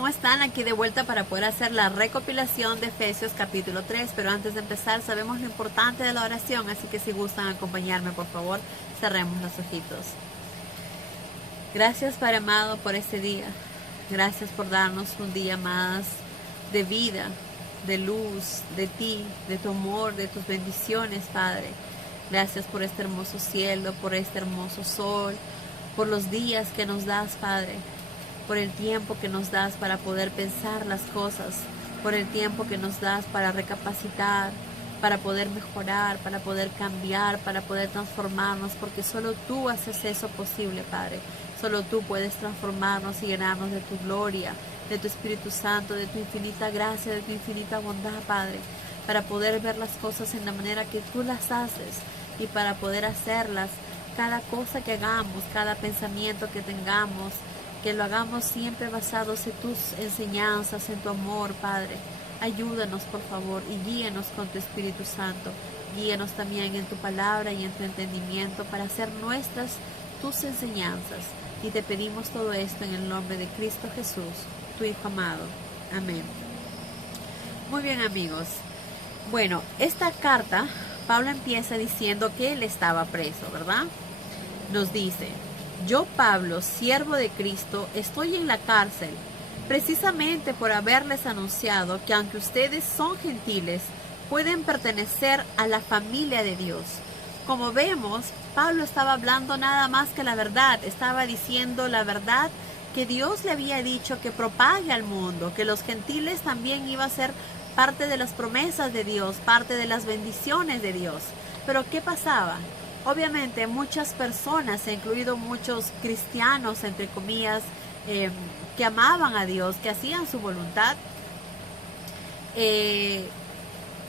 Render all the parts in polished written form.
¿cómo están? Aquí de vuelta para poder hacer la recopilación de Efesios capítulo 3, pero antes de empezar sabemos lo importante de la oración, así que si gustan acompañarme, por favor, cerremos los ojitos. Gracias, Padre amado, por este día. Gracias por darnos un día más de vida, de luz, de ti, de tu amor, de tus bendiciones, Padre. Gracias por este hermoso cielo, por este hermoso sol, por los días que nos das, Padre, por el tiempo que nos das para poder pensar las cosas, por el tiempo que nos das para recapacitar, para poder mejorar, para poder cambiar, para poder transformarnos, porque solo tú haces eso posible, Padre. Solo tú puedes transformarnos y llenarnos de tu gloria, de tu Espíritu Santo, de tu infinita gracia, de tu infinita bondad, Padre, para poder ver las cosas en la manera que tú las haces y para poder hacerlas, cada cosa que hagamos, cada pensamiento que tengamos, que lo hagamos siempre basados en tus enseñanzas, en tu amor, Padre. Ayúdanos, por favor, y guíenos con tu Espíritu Santo. Guíenos también en tu palabra y en tu entendimiento para hacer nuestras tus enseñanzas. Y te pedimos todo esto en el nombre de Cristo Jesús, tu Hijo amado. Amén. Muy bien, amigos. Bueno, esta carta, Pablo empieza diciendo que él estaba preso, ¿verdad? Nos dice: yo, Pablo, siervo de Cristo, estoy en la cárcel, precisamente por haberles anunciado que aunque ustedes son gentiles, pueden pertenecer a la familia de Dios. Como vemos, Pablo estaba hablando nada más que la verdad, estaba diciendo la verdad que Dios le había dicho que propague al mundo, que los gentiles también iban a ser parte de las promesas de Dios, parte de las bendiciones de Dios. Pero ¿qué pasaba? Obviamente muchas personas, incluidos muchos cristianos, entre comillas, que amaban a Dios, que hacían su voluntad,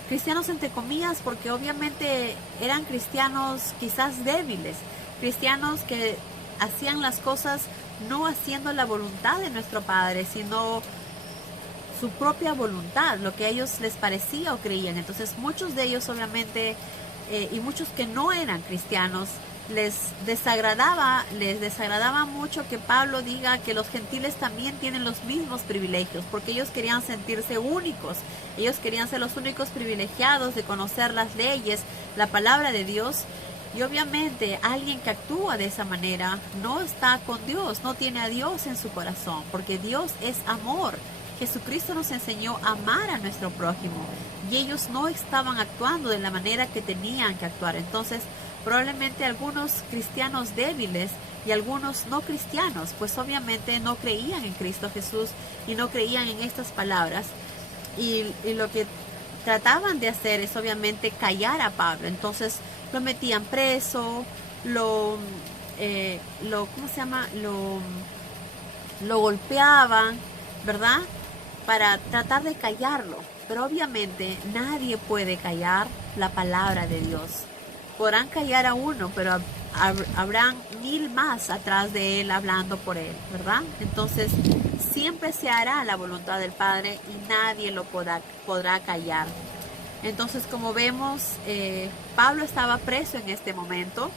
cristianos entre comillas, porque obviamente eran cristianos quizás débiles, cristianos que hacían las cosas no haciendo la voluntad de nuestro Padre, sino su propia voluntad, lo que a ellos les parecía o creían. Entonces muchos de ellos obviamente, y muchos que no eran cristianos, les desagradaba mucho que Pablo diga que los gentiles también tienen los mismos privilegios, porque ellos querían sentirse únicos, ellos querían ser los únicos privilegiados de conocer las leyes, la palabra de Dios. Y obviamente alguien que actúa de esa manera no está con Dios, no tiene a Dios en su corazón, porque Dios es amor. Jesucristo nos enseñó a amar a nuestro prójimo y ellos no estaban actuando de la manera que tenían que actuar. Entonces, probablemente algunos cristianos débiles y algunos no cristianos, pues obviamente no creían en Cristo Jesús y no creían en estas palabras. Y lo que trataban de hacer es obviamente callar a Pablo. Entonces lo metían preso, lo golpeaban, ¿verdad? Para tratar de callarlo. Pero obviamente nadie puede callar la palabra de Dios. Podrán callar a uno, pero habrán 1000 más atrás de él hablando por él, ¿verdad? Entonces siempre se hará la voluntad del Padre y nadie lo podrá callar. Entonces, como vemos, Pablo estaba preso en este momento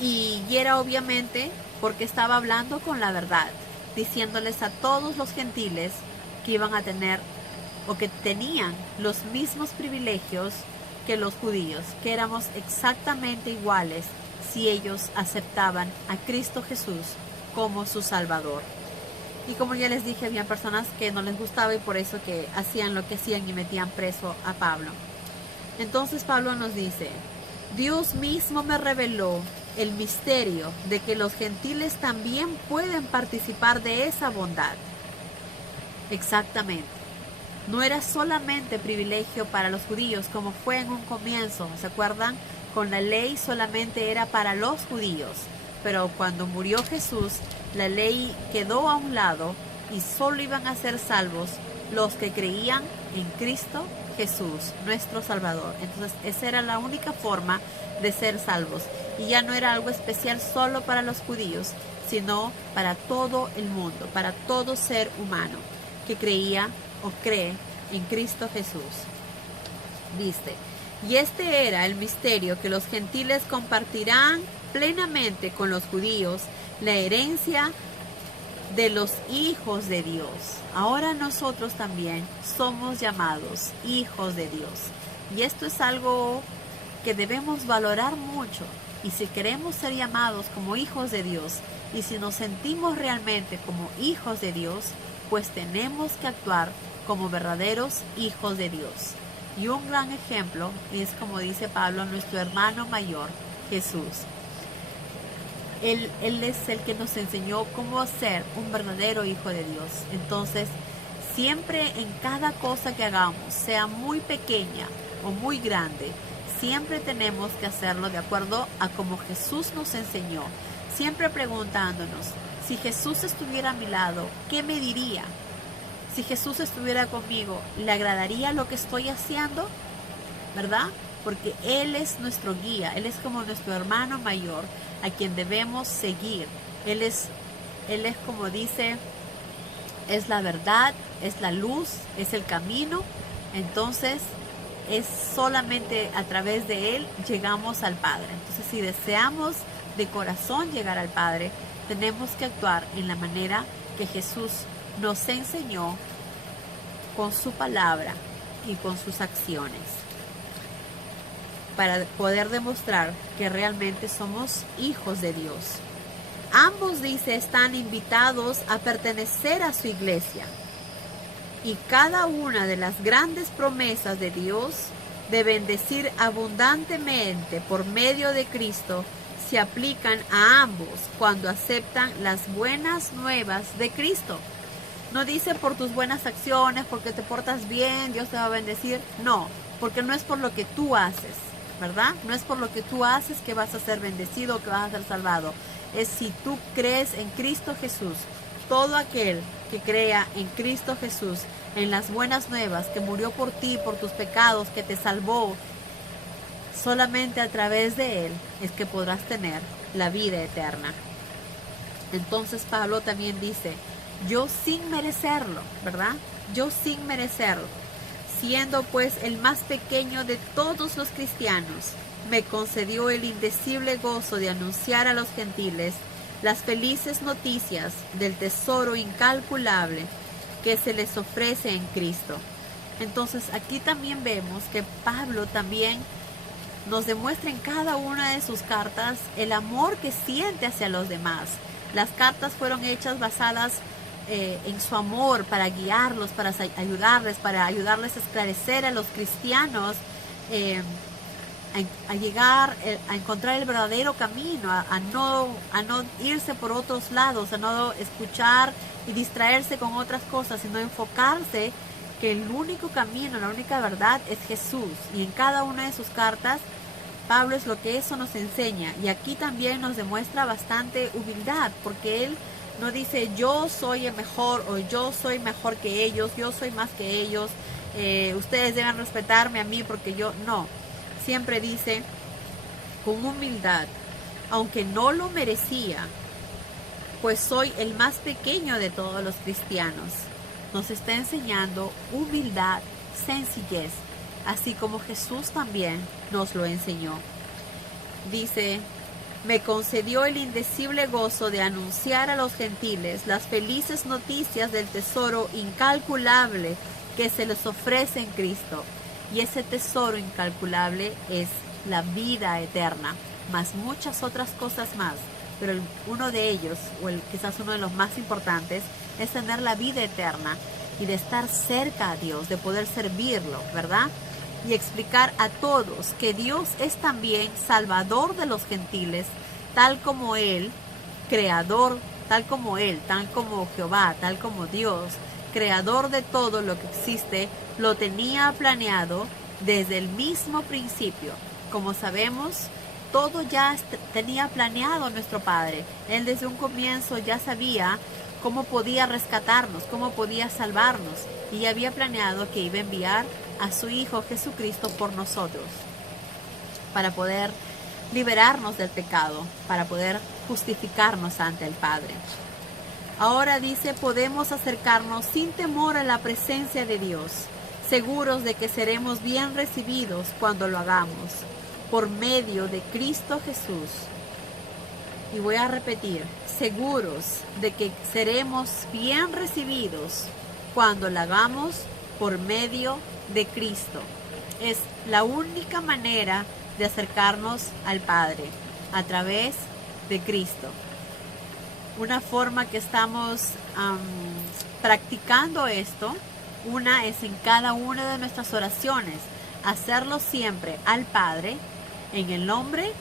y era obviamente porque estaba hablando con la verdad, diciéndoles a todos los gentiles que iban a tener o que tenían los mismos privilegios que los judíos, que éramos exactamente iguales si ellos aceptaban a Cristo Jesús como su Salvador. Y como ya les dije, había personas que no les gustaba y por eso que hacían lo que hacían y metían preso a Pablo. Entonces Pablo nos dice: Dios mismo me reveló el misterio de que los gentiles también pueden participar de esa bondad. Exactamente. No era solamente privilegio para los judíos como fue en un comienzo. ¿Se acuerdan? Con la ley solamente era para los judíos. Pero cuando murió Jesús, la ley quedó a un lado y solo iban a ser salvos los que creían en Cristo Jesús, nuestro Salvador. Entonces esa era la única forma de ser salvos. Y ya no era algo especial solo para los judíos, sino para todo el mundo, para todo ser humano que creía o cree en Cristo Jesús. Dice: y este era el misterio, que los gentiles compartirán plenamente con los judíos la herencia de los hijos de Dios. Ahora nosotros también somos llamados hijos de Dios. Y esto es algo que debemos valorar mucho. Y si queremos ser llamados como hijos de Dios, y si nos sentimos realmente como hijos de Dios, pues tenemos que actuar como verdaderos hijos de Dios. Y un gran ejemplo es, como dice Pablo, nuestro hermano mayor, Jesús. Él es el que nos enseñó cómo ser un verdadero hijo de Dios. Entonces, siempre en cada cosa que hagamos, sea muy pequeña o muy grande, siempre tenemos que hacerlo de acuerdo a como Jesús nos enseñó. Siempre preguntándonos, si Jesús estuviera a mi lado, ¿qué me diría? Si Jesús estuviera conmigo, ¿le agradaría lo que estoy haciendo? ¿Verdad? Porque Él es nuestro guía, Él es como nuestro hermano mayor, a quien debemos seguir. Él es como dice, es la verdad, es la luz, es el camino. Entonces, es solamente a través de Él llegamos al Padre. Entonces, si deseamos de corazón llegar al Padre, tenemos que actuar en la manera que Jesús nos enseñó con su palabra y con sus acciones, para poder demostrar que realmente somos hijos de Dios. Ambos, dice, están invitados a pertenecer a su iglesia. Y cada una de las grandes promesas de Dios de bendecir abundantemente por medio de Cristo se aplican a ambos cuando aceptan las buenas nuevas de Cristo. No dice por tus buenas acciones, porque te portas bien, Dios te va a bendecir. No, porque no es por lo que tú haces, ¿verdad? No es por lo que tú haces que vas a ser bendecido o que vas a ser salvado. Es si tú crees en Cristo Jesús. Todo aquel que crea en Cristo Jesús, en las buenas nuevas, que murió por ti, por tus pecados, que te salvó, solamente a través de Él es que podrás tener la vida eterna. Entonces Pablo también dice, yo sin merecerlo, ¿verdad? Yo sin merecerlo, siendo pues el más pequeño de todos los cristianos, me concedió el indecible gozo de anunciar a los gentiles las felices noticias del tesoro incalculable que se les ofrece en Cristo. Entonces aquí también vemos que Pablo también nos demuestra en cada una de sus cartas el amor que siente hacia los demás. Las cartas fueron hechas basadas en su amor para guiarlos, para ayudarles a esclarecer a los cristianos a llegar a encontrar el verdadero camino, a no irse por otros lados, a no escuchar y distraerse con otras cosas, sino enfocarse que el único camino, la única verdad es Jesús. Y en cada una de sus cartas Pablo es lo que eso nos enseña, y aquí también nos demuestra bastante humildad, porque él no dice yo soy el mejor o yo soy mejor que ellos, yo soy más que ellos, ustedes deben respetarme a mí porque yo no. Siempre dice con humildad, aunque no lo merecía, pues soy el más pequeño de todos los cristianos. Nos está enseñando humildad, sencillez, así como Jesús también nos lo enseñó. Dice, me concedió el indecible gozo de anunciar a los gentiles las felices noticias del tesoro incalculable que se les ofrece en Cristo. Y ese tesoro incalculable es la vida eterna, más muchas otras cosas más. Pero uno de ellos, o quizás uno de los más importantes, es tener la vida eterna y de estar cerca a Dios, de poder servirlo, ¿verdad? Y explicar a todos que Dios es también salvador de los gentiles, tal como Él, creador, tal como Él, tal como Jehová, tal como Dios, creador de todo lo que existe, lo tenía planeado desde el mismo principio. Como sabemos, todo ya tenía planeado nuestro Padre. Él desde un comienzo ya sabía cómo podía rescatarnos, cómo podía salvarnos, y había planeado que iba a enviar a su Hijo Jesucristo por nosotros, para poder liberarnos del pecado, para poder justificarnos ante el Padre. Ahora dice, podemos acercarnos sin temor a la presencia de Dios, seguros de que seremos bien recibidos cuando lo hagamos, por medio de Cristo Jesús. Y voy a repetir, seguros de que seremos bien recibidos cuando lo hagamos por medio de Cristo. Es la única manera de acercarnos al Padre, a través de Cristo. Una forma que estamos practicando esto, una es en cada una de nuestras oraciones, hacerlo siempre al Padre en el nombre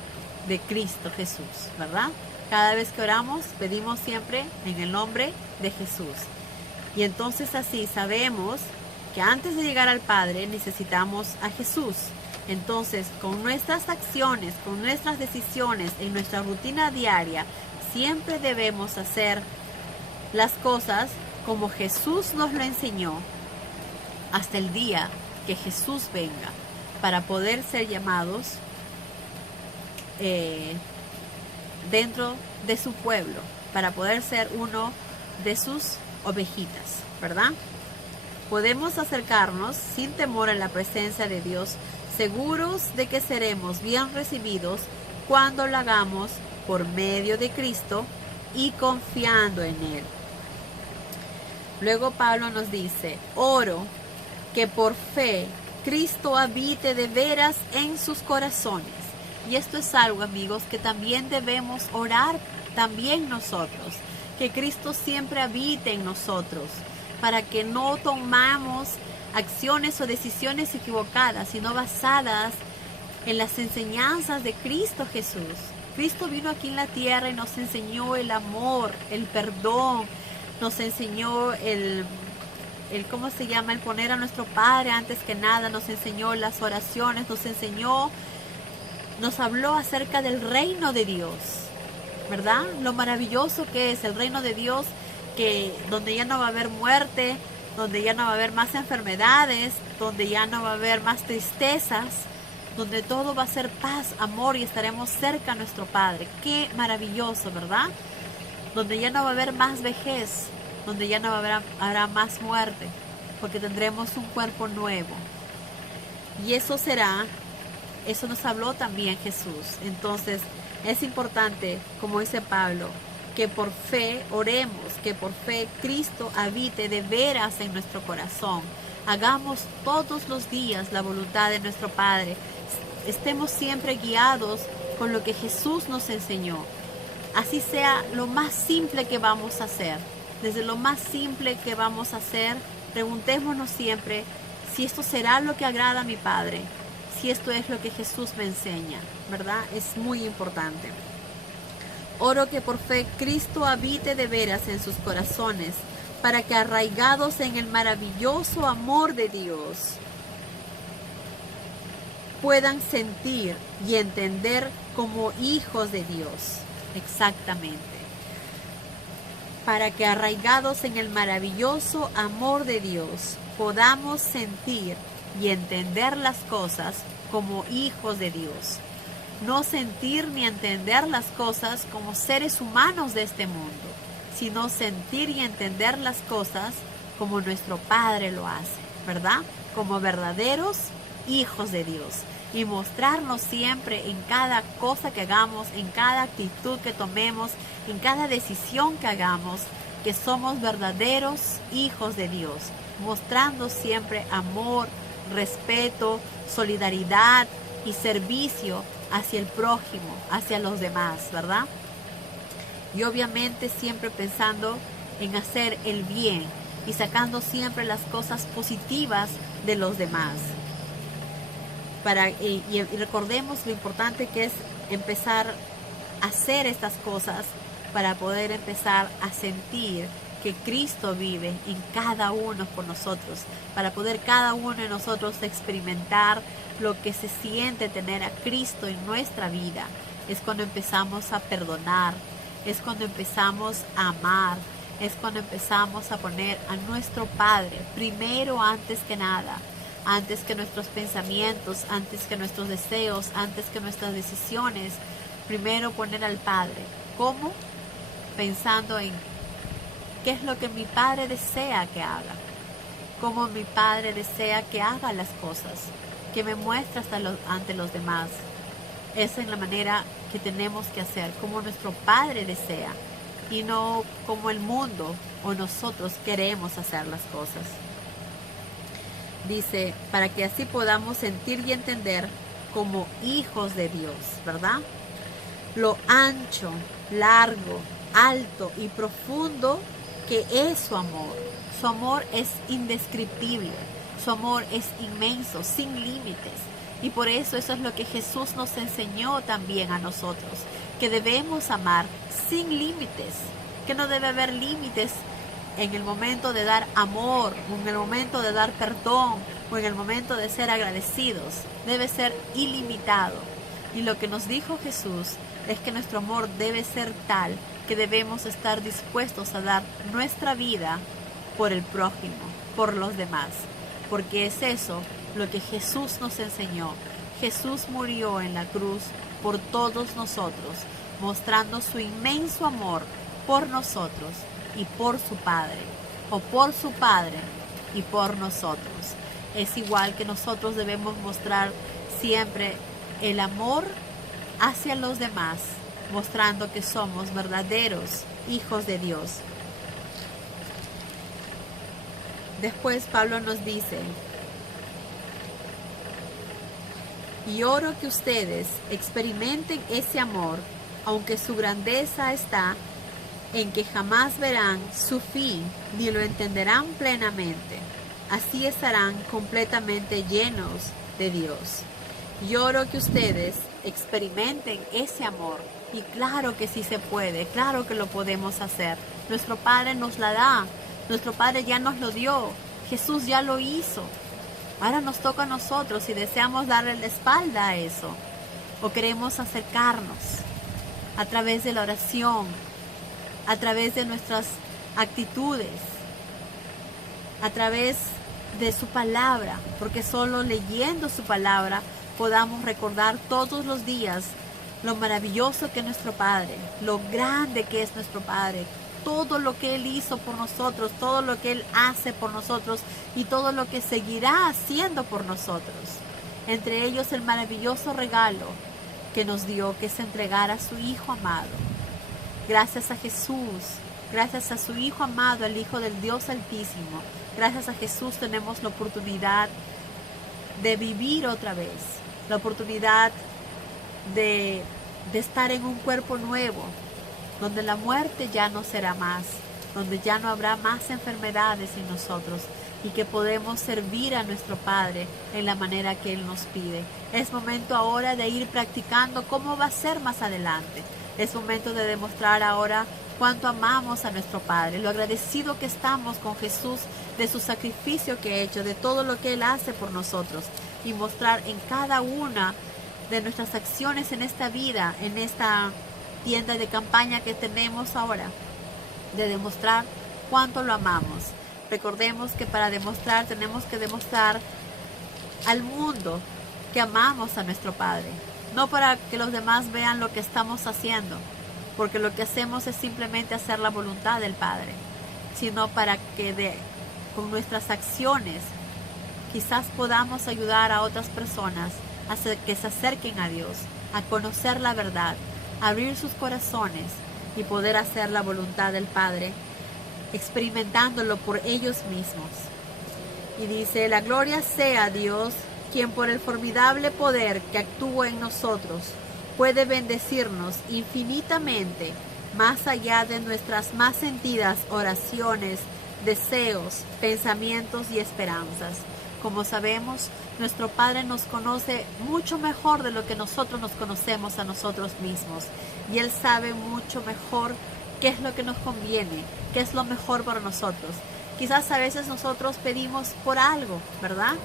de Cristo Jesús, ¿verdad? Cada vez que oramos, pedimos siempre en el nombre de Jesús. Y entonces así sabemos que antes de llegar al Padre necesitamos a Jesús. Entonces, con nuestras acciones, con nuestras decisiones, en nuestra rutina diaria, siempre debemos hacer las cosas como Jesús nos lo enseñó, hasta el día que Jesús venga, para poder ser llamados dentro de su pueblo, para poder ser uno de sus ovejitas, ¿verdad? Podemos acercarnos sin temor a la presencia de Dios, seguros de que seremos bien recibidos cuando lo hagamos por medio de Cristo y confiando en Él. Luego Pablo nos dice, oro que por fe Cristo habite de veras en sus corazones. Y esto es algo, amigos, que también debemos orar también nosotros, que Cristo siempre habite en nosotros, para que no tomamos acciones o decisiones equivocadas, sino basadas en las enseñanzas de Cristo Jesús. Cristo vino aquí en la tierra y nos enseñó el amor, el perdón, nos enseñó el ¿cómo se llama? El poner a nuestro Padre antes que nada, nos enseñó las oraciones, nos habló acerca del reino de Dios, ¿verdad? Lo maravilloso que es el reino de Dios, que donde ya no va a haber muerte, donde ya no va a haber más enfermedades, donde ya no va a haber más tristezas, donde todo va a ser paz, amor y estaremos cerca a nuestro Padre. Qué maravilloso, ¿verdad? Donde ya no va a haber más vejez, donde ya no habrá más muerte, porque tendremos un cuerpo nuevo. Y eso nos habló también Jesús. Entonces es importante, como dice Pablo, que por fe oremos, que por fe Cristo habite de veras en nuestro corazón. Hagamos todos los días la voluntad de nuestro Padre. Estemos siempre guiados con lo que Jesús nos enseñó. Así sea lo más simple que vamos a hacer. Desde lo más simple que vamos a hacer, preguntémonos siempre si esto será lo que agrada a mi Padre, si esto es lo que Jesús me enseña, ¿verdad? Es muy importante. Oro que por fe Cristo habite de veras en sus corazones, para que arraigados en el maravilloso amor de Dios, puedan sentir y entender como hijos de Dios. Exactamente. Para que arraigados en el maravilloso amor de Dios, podamos sentir y entender las cosas como hijos de Dios. No sentir ni entender las cosas como seres humanos de este mundo, sino sentir y entender las cosas como nuestro Padre lo hace, ¿verdad? Como verdaderos hijos de Dios. Y mostrarnos siempre en cada cosa que hagamos, en cada actitud que tomemos, en cada decisión que hagamos, que somos verdaderos hijos de Dios, mostrando siempre amor, respeto, solidaridad y servicio hacia el prójimo, hacia los demás, ¿verdad? Y obviamente siempre pensando en hacer el bien y sacando siempre las cosas positivas de los demás. Y recordemos lo importante que es empezar a hacer estas cosas para poder empezar a sentir que Cristo vive en cada uno por nosotros, para poder cada uno de nosotros experimentar lo que se siente tener a Cristo en nuestra vida. Es cuando empezamos a perdonar, es cuando empezamos a amar, es cuando empezamos a poner a nuestro Padre primero antes que nada, antes que nuestros pensamientos, antes que nuestros deseos, antes que nuestras decisiones. Primero poner al Padre. ¿Cómo? Pensando en qué es lo que mi Padre desea que haga, cómo mi Padre desea que haga las cosas, que me muestre ante los demás. es en la manera que tenemos que hacer, como nuestro Padre desea, y no como el mundo o nosotros queremos hacer las cosas. Dice, para que así podamos sentir y entender como hijos de Dios, ¿verdad? Lo ancho, largo, alto y profundo que es su amor. Su amor es indescriptible, su amor es inmenso, sin límites. Y por eso es lo que Jesús nos enseñó también a nosotros, que debemos amar sin límites, que no debe haber límites en el momento de dar amor, o en el momento de dar perdón, o en el momento de ser agradecidos. Debe ser ilimitado. Y lo que nos dijo Jesús es que nuestro amor debe ser tal que debemos estar dispuestos a dar nuestra vida por el prójimo, por los demás. Porque es eso lo que Jesús nos enseñó. Jesús murió en la cruz por todos nosotros, mostrando su inmenso amor por nosotros y por su Padre, o por su Padre y por nosotros. Es igual que nosotros debemos mostrar siempre el amor hacia los demás, mostrando que somos verdaderos hijos de Dios. Después Pablo nos dice, y oro que ustedes experimenten ese amor, aunque su grandeza está en que jamás verán su fin ni lo entenderán plenamente. Así estarán completamente llenos de Dios. Y oro que ustedes experimenten ese amor. Y claro que sí se puede, claro que lo podemos hacer. Nuestro Padre nos la da, nuestro Padre ya nos lo dio, Jesús ya lo hizo. Ahora nos toca a nosotros si deseamos darle la espalda a eso o queremos acercarnos a través de la oración, a través de nuestras actitudes, a través de su palabra, porque solo leyendo su palabra podamos recordar todos los días lo maravilloso que es nuestro Padre, lo grande que es nuestro Padre, todo lo que Él hizo por nosotros, todo lo que Él hace por nosotros y todo lo que seguirá haciendo por nosotros. Entre ellos el maravilloso regalo que nos dio, que es entregar a su Hijo amado. Gracias a Jesús, gracias a su Hijo amado, el Hijo del Dios Altísimo, gracias a Jesús tenemos la oportunidad de vivir otra vez, la oportunidad de estar en un cuerpo nuevo, donde la muerte ya no será más, donde ya no habrá más enfermedades en nosotros y que podemos servir a nuestro Padre en la manera que Él nos pide. Es momento ahora de ir practicando cómo va a ser más adelante. Es momento de demostrar ahora cuánto amamos a nuestro Padre, lo agradecido que estamos con Jesús de su sacrificio que ha hecho, de todo lo que Él hace por nosotros y mostrar en cada una de nuestras acciones en esta vida, en esta tienda de campaña que tenemos ahora, de demostrar cuánto lo amamos. Recordemos que para demostrar tenemos que demostrar al mundo que amamos a nuestro Padre, no para que los demás vean lo que estamos haciendo, porque lo que hacemos es simplemente hacer la voluntad del Padre, sino para que con nuestras acciones quizás podamos ayudar a otras personas a que se acerquen a Dios, a conocer la verdad, abrir sus corazones y poder hacer la voluntad del Padre, experimentándolo por ellos mismos. Y dice, la gloria sea a Dios, quien por el formidable poder que actúa en nosotros, puede bendecirnos infinitamente, más allá de nuestras más sentidas oraciones, deseos, pensamientos y esperanzas. Como sabemos, nuestro Padre nos conoce mucho mejor de lo que nosotros nos conocemos a nosotros mismos. Y Él sabe mucho mejor qué es lo que nos conviene, qué es lo mejor para nosotros. Quizás a veces nosotros pedimos por algo, ¿verdad?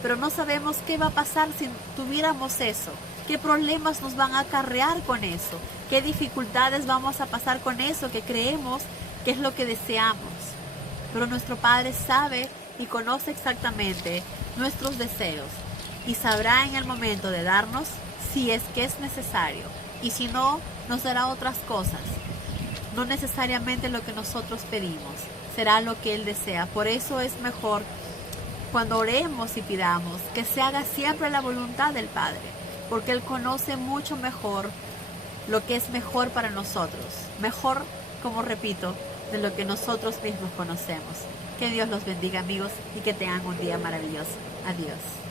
Pero no sabemos qué va a pasar si tuviéramos eso. ¿Qué problemas nos van a acarrear con eso? ¿Qué dificultades vamos a pasar con eso que creemos que es lo que deseamos? Pero nuestro Padre sabe y conoce exactamente nuestros deseos y sabrá en el momento de darnos si es que es necesario, y si no, nos dará otras cosas. No necesariamente lo que nosotros pedimos, será lo que Él desea. Por eso es mejor cuando oremos y pidamos que se haga siempre la voluntad del Padre, porque Él conoce mucho mejor lo que es mejor para nosotros. Mejor, como repito, de lo que nosotros mismos conocemos. Que Dios los bendiga, amigos, y que tengan un día maravilloso. Adiós.